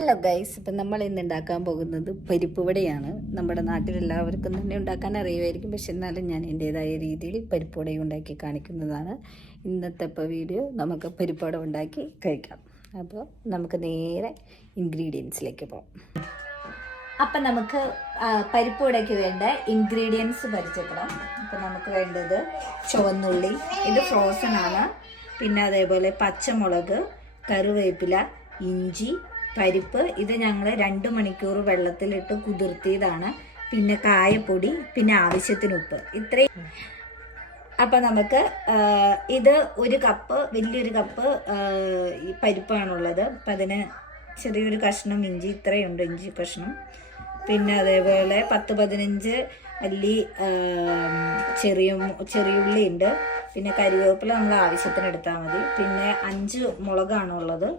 Hello guys, ഇപ്പം നമ്മൾ ഇന്ന് ഉണ്ടാക്കാൻ പോകുന്നത് പരിപ്പ് വടയാണ്. നമ്മുടെ നാട്ടിലെല്ലാവർക്കും തന്നെ ഉണ്ടാക്കാൻ അറിയുമായിരിക്കും, പക്ഷെ എന്നാലും ഞാൻ എൻ്റേതായ രീതിയിൽ പരിപ്പ് വട ഉണ്ടാക്കി കാണിക്കുന്നതാണ് ഇന്നത്തെ വീഡിയോ. നമുക്ക് പരിപ്പ് വട ഉണ്ടാക്കി കഴിക്കാം. അപ്പോൾ നമുക്ക് നേരെ ഇൻഗ്രീഡിയൻസിലേക്ക് പോകാം. അപ്പം നമുക്ക് പരിപ്പ് വടയ്ക്ക് വേണ്ട ഇൻഗ്രീഡിയൻസ് പരിചയപ്പെടാം. അപ്പം നമുക്ക് വേണ്ടത് ചുവന്നുള്ളി, ഇത് ഫ്രോസൺ ആണ്. പിന്നെ അതേപോലെ പച്ചമുളക്, കറിവേപ്പില, ഇഞ്ചി, പരിപ്പ്. ഇത് ഞങ്ങൾ 2 മണിക്കൂർ വെള്ളത്തിലിട്ട് കുതിർത്തിയതാണ്. പിന്നെ കായപ്പൊടി, പിന്നെ ആവശ്യത്തിന് ഉപ്പ്. ഇത്രയും. അപ്പം നമുക്ക് ഇത് ഒരു കപ്പ്, വലിയൊരു കപ്പ് പരിപ്പാണുള്ളത്. അപ്പം അതിന് ചെറിയൊരു കഷ്ണം ഇഞ്ചി, ഇത്രയുണ്ട് ഇഞ്ചി കഷ്ണം. പിന്നെ അതേപോലെ 10-15 അല്ലി ചെറിയുള്ളി ഉണ്ട്. പിന്നെ കരിവേപ്പില നമ്മൾ ആവശ്യത്തിന് എടുത്താൽ മതി. പിന്നെ 5 മുളകാണുള്ളത്.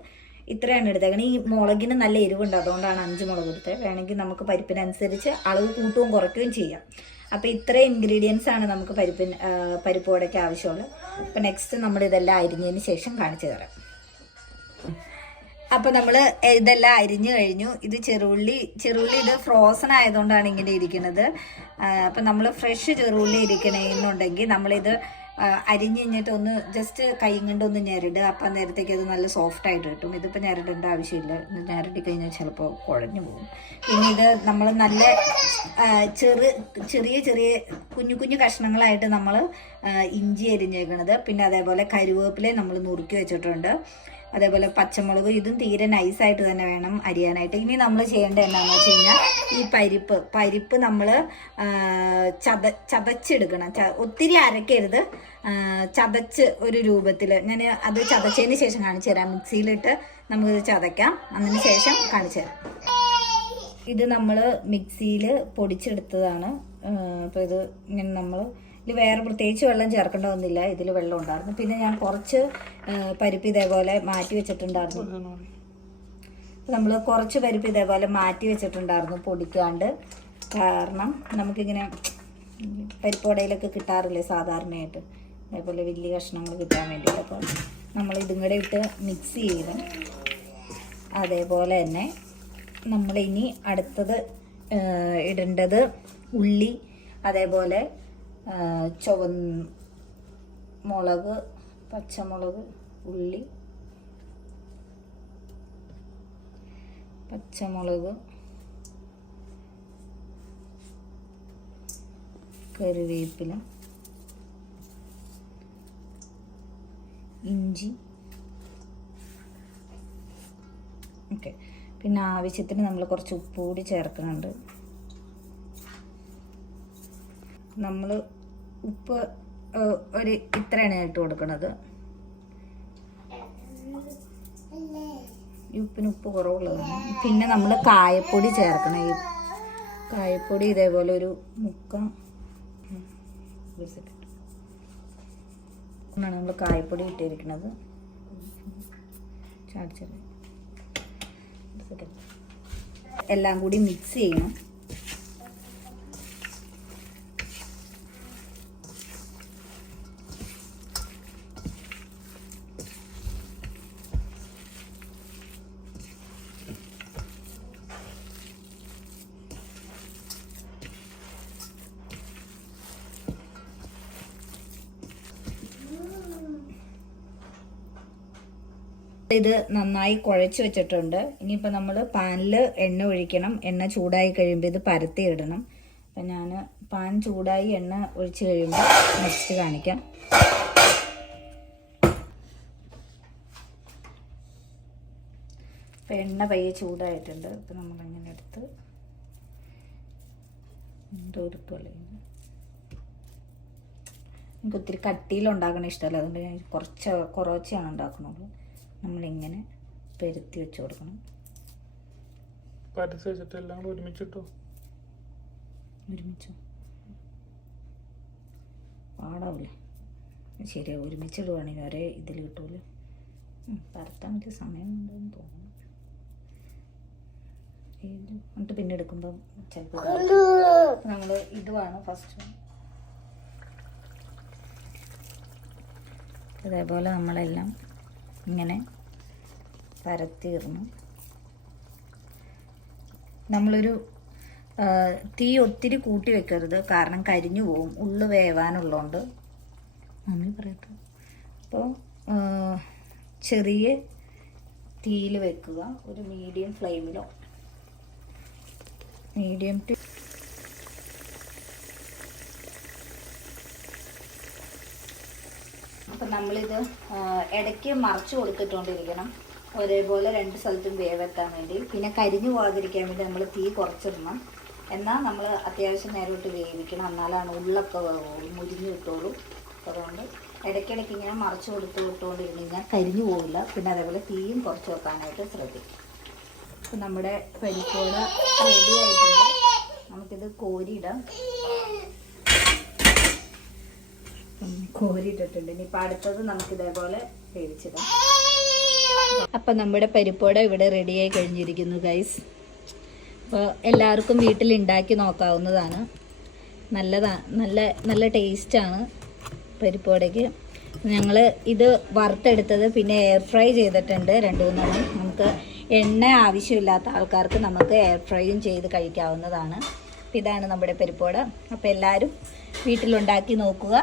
ഇത്രയാണ് എടുത്തേക്കണം. ഈ മുളകിന് നല്ല എരിവുണ്ട്, അതുകൊണ്ടാണ് 5 മുളക് എടുത്തത്. വേണമെങ്കിൽ നമുക്ക് പരിപ്പിനനുസരിച്ച് അളവ് കൂട്ടുകയും കുറയ്ക്കുകയും ചെയ്യാം. അപ്പോൾ ഇത്രയും ഇൻഗ്രീഡിയൻസ് ആണ് നമുക്ക് പരിപ്പ് വടയ്ക്ക് ആവശ്യമുള്ളത്. അപ്പോൾ നെക്സ്റ്റ് നമ്മൾ ഇതെല്ലാം അരിഞ്ഞതിന് ശേഷം കാണിച്ചു തരാം. അപ്പോൾ നമ്മൾ ഇതെല്ലാം അരിഞ്ഞു കഴിഞ്ഞു. ഇത് ചെറുള്ളി ഇത് ഫ്രോസൺ ആയതുകൊണ്ടാണ് ഇങ്ങനെ ഇരിക്കുന്നത്. അപ്പം നമ്മൾ ഫ്രഷ് ചെറുള്ളി ഇരിക്കണമെന്നുണ്ടെങ്കിൽ നമ്മളിത് അരിഞ്ഞ് കഴിഞ്ഞിട്ട് ഒന്ന് ജസ്റ്റ് കൈ കൊണ്ട് ഒന്ന് ഞെരടുക. അപ്പം നേരത്തേക്ക് അത് നല്ല സോഫ്റ്റായിട്ട് കിട്ടും. ഇതിപ്പോൾ ഞെരടേണ്ട ആവശ്യമില്ല. ഞെരടി കഴിഞ്ഞാൽ ചിലപ്പോൾ കുഴഞ്ഞു പോകും. പിന്നെ ഇത് നമ്മൾ നല്ല ചെറിയ കുഞ്ഞു കഷ്ണങ്ങളായിട്ട് നമ്മൾ ഇഞ്ചി അരിഞ്ഞേക്കണത്. പിന്നെ അതേപോലെ കരുവേപ്പില നമ്മൾ നുറുക്കി വെച്ചിട്ടുണ്ട്. അതേപോലെ പച്ചമുളക്, ഇതും തീരെ നൈസായിട്ട് തന്നെ വേണം അരിയാനായിട്ട്. ഇനി നമ്മൾ ചെയ്യേണ്ടത് എന്താണെന്ന് വെച്ച് കഴിഞ്ഞാൽ ഈ പരിപ്പ് നമ്മൾ ചതച്ചെടുക്കണം. ഒത്തിരി അരക്കരുത്, ചതച്ച് ഒരു രൂപത്തിൽ. ഞാൻ അത് ചതച്ചതിന് ശേഷം കാണിച്ചു തരാം. മിക്സിയിലിട്ട് നമുക്കിത് ചതയ്ക്കാം, അതിന് ശേഷം കാണിച്ചു തരാം. ഇത് നമ്മൾ മിക്സിയിൽ പൊടിച്ചെടുത്തതാണ്. അപ്പോൾ ഇത് ഇങ്ങനെ നമ്മൾ ഇതിൽ വേറെ പ്രത്യേകിച്ച് വെള്ളം ചേർക്കേണ്ട ഒന്നുമില്ല. ഇതിൽ വെള്ളം ഉണ്ടായിരുന്നു. പിന്നെ ഞാൻ കുറച്ച് പരിപ്പ് ഇതേപോലെ മാറ്റി വെച്ചിട്ടുണ്ടായിരുന്നു. നമ്മൾ കുറച്ച് പരിപ്പ് ഇതേപോലെ മാറ്റി വെച്ചിട്ടുണ്ടായിരുന്നു പൊടിക്കാണ്ട്. കാരണം നമുക്കിങ്ങനെ പരിപ്പ് വടയിലൊക്കെ കിട്ടാറില്ലേ സാധാരണയായിട്ട്, അതേപോലെ വലിയ കഷ്ണങ്ങൾ കിട്ടാൻ വേണ്ടിയിട്ട്. അപ്പോൾ നമ്മൾ ഇതും കൂടെ ഇട്ട് മിക്സ് ചെയ്ത് അതേപോലെ തന്നെ നമ്മളിനി അടുത്തത് ഇടേണ്ടത് ഉള്ളി, അതേപോലെ മുളക്, പച്ചമുളക്, ഉള്ളി, പച്ചമുളക്, കറിവേപ്പില, ഇഞ്ചി. ഓക്കെ. പിന്നെ ആവശ്യത്തിന് നമ്മൾ കുറച്ച് ഉപ്പ് കൂടി ചേർക്കുന്നുണ്ട്. നമ്മൾ ഉപ്പ് ഒരു ഇത്രയാണ് ഇട്ട് കൊടുക്കുന്നത്. ഈ ഉപ്പിന് ഉപ്പ് കുറവുള്ളതാണ്. പിന്നെ നമ്മൾ കായപ്പൊടി ചേർക്കണം. ഈ കായപ്പൊടി ഇതേപോലെ ഒരു ആണ് നമ്മൾ കായപ്പൊടി ഇട്ടിരിക്കുന്നത്. എല്ലാം കൂടി മിക്സ് ചെയ്യണം. ഇത് നന്നായി കുഴച്ച് വെച്ചിട്ടുണ്ട്. ഇനിയിപ്പോൾ നമ്മൾ പാനിൽ എണ്ണ ഒഴിക്കണം. എണ്ണ ചൂടായി കഴിയുമ്പോൾ ഇത് പരത്തി ഇടണം. അപ്പം ഞാൻ പാൻ ചൂടായി എണ്ണ ഒഴിച്ച് കഴിയുമ്പോൾ നെക്സ്റ്റ് കാണിക്കാം. അപ്പം എണ്ണ പയ്യെ ചൂടായിട്ടുണ്ട്. അപ്പം നമ്മളിങ്ങനെ എടുത്ത് എടുക്കുമല്ലേ. എനിക്ക് ഒത്തിരി കട്ടിയിലുണ്ടാക്കണ ഇഷ്ടമല്ല, അതുകൊണ്ട് ഞാൻ കുറച്ചാണ് ഉണ്ടാക്കണുള്ളൂ. നമ്മളിങ്ങനെ പെരുത്തി വെച്ച് കൊടുക്കണം. ഒരുമിച്ചോ പാടാവൂലേ? ശരിയാ, ഒരുമിച്ചിടുവാണെങ്കിൽ ഒരേ ഇതിൽ കിട്ടൂലേ. പരത്താൻ വലിയ സമയം ഉണ്ടെന്ന് തോന്നുന്നു. എന്നിട്ട് പിന്നെ എടുക്കുമ്പോൾ ചിലപ്പോൾ നമ്മൾ ഇതുവാണ് ഫസ്റ്റ്. ഇതേപോലെ നമ്മളെല്ലാം ഇങ്ങനെ പരത്തിയിടണം. നമ്മളൊരു തീ ഒത്തിരി കൂട്ടി വെക്കരുത്, കാരണം കരിഞ്ഞു പോവും, ഉള്ളു വേവാനുള്ളതുകൊണ്ട്. മമ്മി പറയട്ടെ. അപ്പോൾ ചെറിയ തീയിൽ വെക്കുക, ഒരു മീഡിയം ഫ്ലെയിമിലോ, മീഡിയം ടു. അപ്പം നമ്മളിത് ഇടയ്ക്ക് മറിച്ച് കൊടുത്തിട്ടുകൊണ്ടിരിക്കണം, ഒരേപോലെ രണ്ട് സ്ഥലത്തും വേവെത്താൻ വേണ്ടി. പിന്നെ കരിഞ്ഞു പോകാതിരിക്കാൻ വേണ്ടി നമ്മൾ തീ കുറച്ചിടണം. എന്നാൽ നമ്മൾ അത്യാവശ്യം നേരോട്ട് വേവിക്കണം, എന്നാലാണ് ഉള്ളൊക്കെ മുരിഞ്ഞ് കിട്ടുള്ളൂ. അതുകൊണ്ട് ഇടയ്ക്കിടയ്ക്ക് ഇങ്ങനെ മറിച്ച് കൊടുത്തുകൊണ്ടിരുന്ന് കഴിഞ്ഞാൽ കരിഞ്ഞു പോകില്ല. പിന്നെ അതേപോലെ തീയും കുറച്ച് വെക്കാനായിട്ട് ശ്രദ്ധിക്കും. അപ്പം നമ്മുടെ പരിപ്പോട റെഡി ആയിട്ടുണ്ട്. നമുക്കിത് കോരിയിടാം. കോരിയിട്ടിട്ടുണ്ട്. ഇനിയിപ്പോൾ അടുത്തത് നമുക്കിതേപോലെ വേവിച്ചിടാം. അപ്പം നമ്മുടെ പരിപ്പോട ഇവിടെ റെഡിയായി കഴിഞ്ഞിരിക്കുന്നു ഗൈസ്. അപ്പോൾ എല്ലാവർക്കും വീട്ടിൽ ഉണ്ടാക്കി നോക്കാവുന്നതാണ്. നല്ല ടേസ്റ്റാണ് പരിപ്പോടയ്ക്ക്. ഞങ്ങൾ ഇത് വറുത്തെടുത്തത് പിന്നെ എയർ ഫ്രൈ ചെയ്തിട്ടുണ്ട് 2-3 എണ്ണം. നമുക്ക് എണ്ണ ആവശ്യമില്ലാത്ത ആൾക്കാർക്ക് നമുക്ക് എയർ ഫ്രൈയും ചെയ്ത് കഴിക്കാവുന്നതാണ്. അപ്പം ഇതാണ് നമ്മുടെ പരിപ്പോട. അപ്പോൾ എല്ലാവരും വീട്ടിലുണ്ടാക്കി നോക്കുക.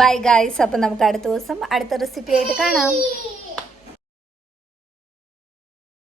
Bye guys. അപ്പം നമുക്ക് അടുത്ത ദിവസം അടുത്ത റെസിപ്പി ആയിട്ട് കാണാം.